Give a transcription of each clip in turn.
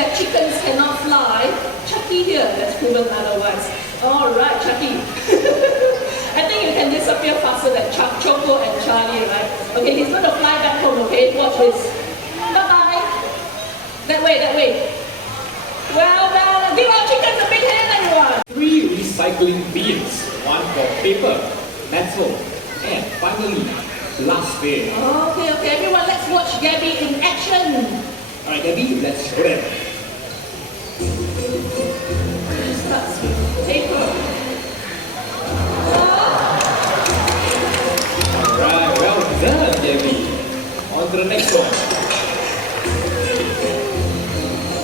that chickens cannot fly, Chucky here has proven otherwise. Alright, Chucky. I think you can disappear faster than Choco and Charlie, right? Okay, he's going to fly back home, okay? Watch this. Bye-bye. That way, that way. Well done. Give our chickens a big hand, everyone. 3 recycling bins. 1 for paper, metal, and finally, plastic. Okay, everyone, let's watch Gabby in action. Alright, Gabby, let's show them. Starts with paper. Alright, well done, Gabby. On to the next one.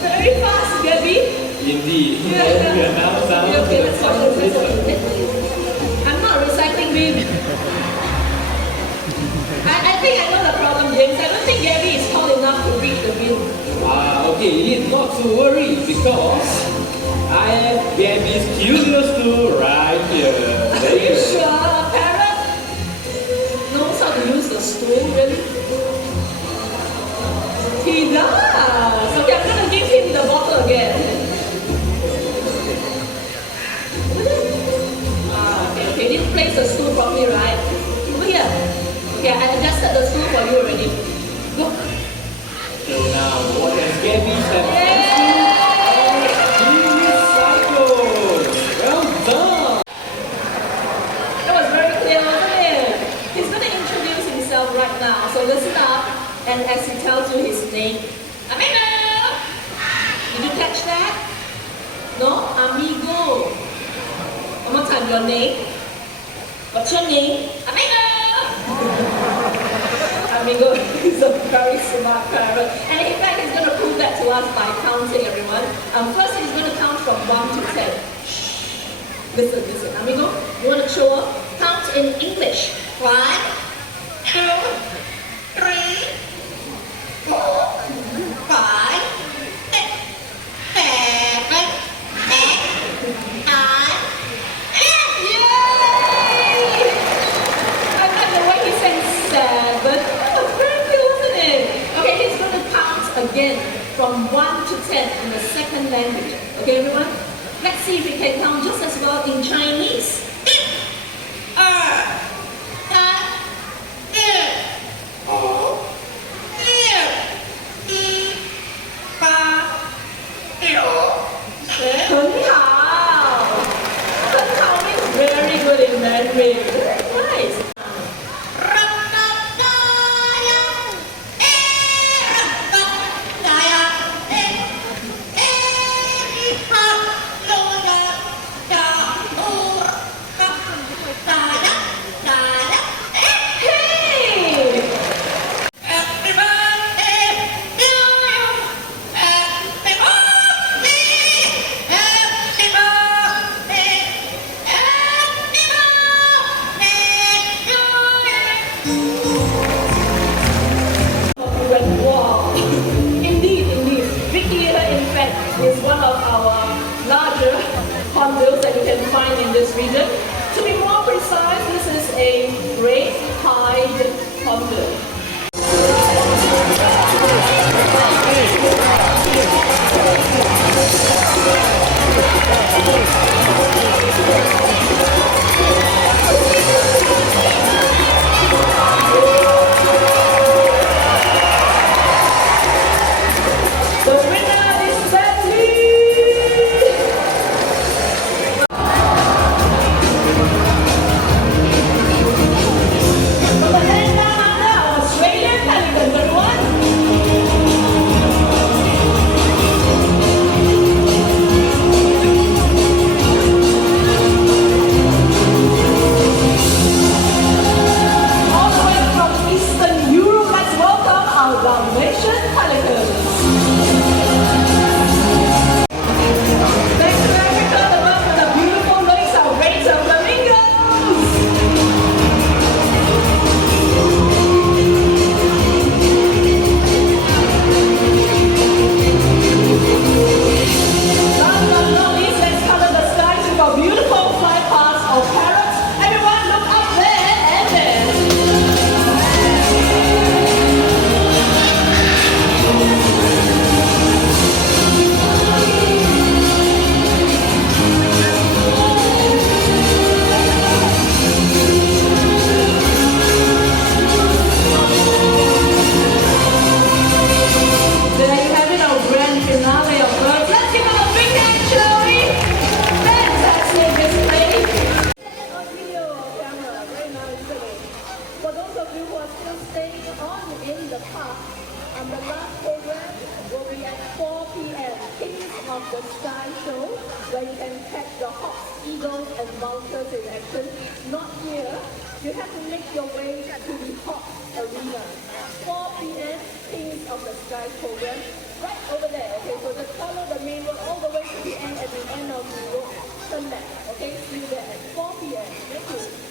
Very fast, Gabby. Indeed. Yeah. We are now down to Okay, the let's watch final this. one. I'm not recycling bin. I think I know the problem, James. I don't think Gabby is tall enough to reach the bin. Okay, you need not to worry because I have Gabby's cutest stool right here. Are you sure? A parrot knows how to use the stool, really? He does! Okay, I'm going to give him the bottle again. Okay, didn't place the stool properly, right? Over here. Okay, I adjusted the stool for you already. Look. So now, what has Gabby said? Well done! That was very clear, wasn't it? He's going to introduce himself right now. So listen up, and as he tells you his name, Amigo! Did you catch that? No? Amigo. One more time, your name. What's your name? Amigo! Amigo is a very smart parrot. And in fact, he's going to prove that to us by counting, everyone. First, he's going to count from 1 to 10. Listen. Amigo, you want to show up? Count in English. 1, 2, 3, 4, 5, 6, 7, 8, 9, 10. Yay! I like the way he said 7. That was very cool, wasn't it? Okay, he's going to count again from 1 to 10 in the second language. Okay, everyone? Let's see if we can count just as well in Chinese. 1, 2, 3, 4, 6, 7, 8, 9, 10. 很好 means very good in Mandarin. Very nice. Is one of our larger hornbills that you can find in this region. To be more precise, this is a great-pied hornbill. the sky show where you can catch the hawks, eagles, and vultures in action. Not here. You have to make your way to the Hawk Arena. 4 p.m. Kings of the Sky program. Right over there. Okay, so just follow the main road all the way to the end. At the end of the road, turn back. Okay, see you there at 4 p.m. Thank you.